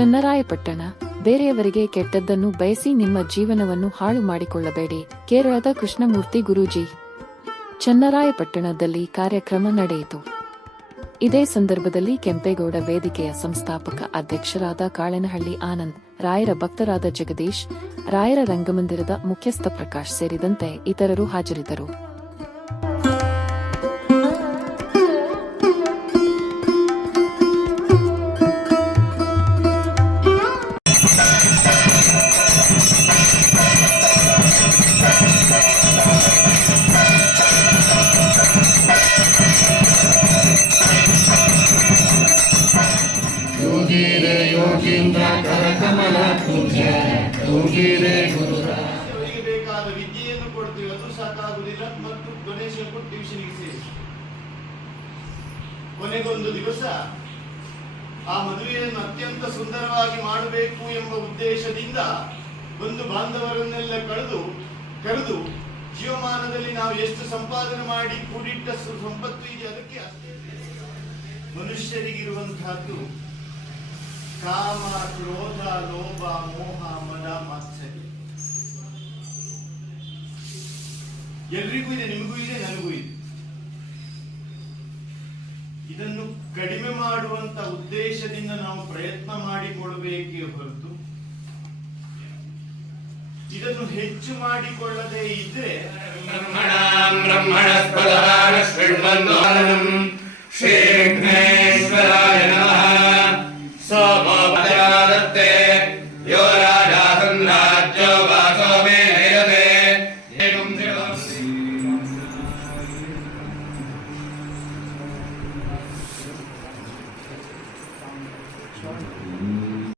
ಚನ್ನರಾಯಪಟ್ಟಣ. ಬೇರೆಯವರಿಗೆ ಕೆಟ್ಟದ್ದನ್ನು ಬಯಸಿ ನಿಮ್ಮ ಜೀವನವನ್ನು ಹಾಳು ಮಾಡಿಕೊಳ್ಳಬೇಡಿ. ಕೇರಳದ ಕೃಷ್ಣಮೂರ್ತಿ ಗುರೂಜಿ. ಚನ್ನರಾಯಪಟ್ಟಣದಲ್ಲಿ ಕಾರ್ಯಕ್ರಮ ನಡೆಯಿತು. ಇದೇ ಸಂದರ್ಭದಲ್ಲಿ ಕೆಂಪೇಗೌಡ ವೇದಿಕೆಯ ಸಂಸ್ಥಾಪಕ ಅಧ್ಯಕ್ಷರಾದ ಕಾಳೆನಹಳ್ಳಿ ಆನಂದ್, ರಾಯರ ಭಕ್ತರಾದ ಜಗದೀಶ್, ರಾಯರ ರಂಗಮಂದಿರದ ಮುಖ್ಯಸ್ಥ ಪ್ರಕಾಶ್ ಸೇರಿದಂತೆ ಇತರರು ಹಾಜರಿದ್ದರು. ತುಂಬಿರೆ ವಿದ್ಯೆಯನ್ನು ಅದು ಮತ್ತು ಗಣೇಶ ಕೊನೆಗೊಂದು ದಿವಸ ಆ ಮದುವೆಯನ್ನು ಅತ್ಯಂತ ಸುಂದರವಾಗಿ ಮಾಡಬೇಕು ಎಂಬ ಉದ್ದೇಶದಿಂದ ಒಂದು ಬಾಂಧವರನ್ನೆಲ್ಲ ಕಳೆದು ಕರೆದು ಜೀವಮಾನದಲ್ಲಿ ನಾವು ಎಷ್ಟು ಸಂಪಾದನೆ ಮಾಡಿ ಕೂಡಿಟ್ಟ ಸಂಪತ್ತು ಇದೆ ಅದಕ್ಕೆ ಮನುಷ್ಯರಿಗಿರುವಂತಹದ್ದು ಕಾಮ ಕ್ರೋಧ ಲೋಭ ಮೋಹ ಮದ ಮಾತ್ಸರ್ಯ ಎಲ್ರಿಗೂ ಇದೆ, ನಿಮಗೂ ಇದೆ, ನನಗೂ ಇದೆ. ಇದನ್ನು ಕಡಿಮೆ ಮಾಡುವಂತ ಉದ್ದೇಶದಿಂದ ನಾವು ಪ್ರಯತ್ನ ಮಾಡಿಕೊಳ್ಳಬೇಕೇ ಹೊರತು, ಇದನ್ನು ಹೆಚ್ಚು ಮಾಡಿಕೊಳ್ಳದೆ ಇದ್ರೆ ಬ್ರಹ್ಮಣ ಬ್ರಹ್ಮಣಸ್ಪದಾನ ಶೃಣ್ವನ್ನೋರಣಂ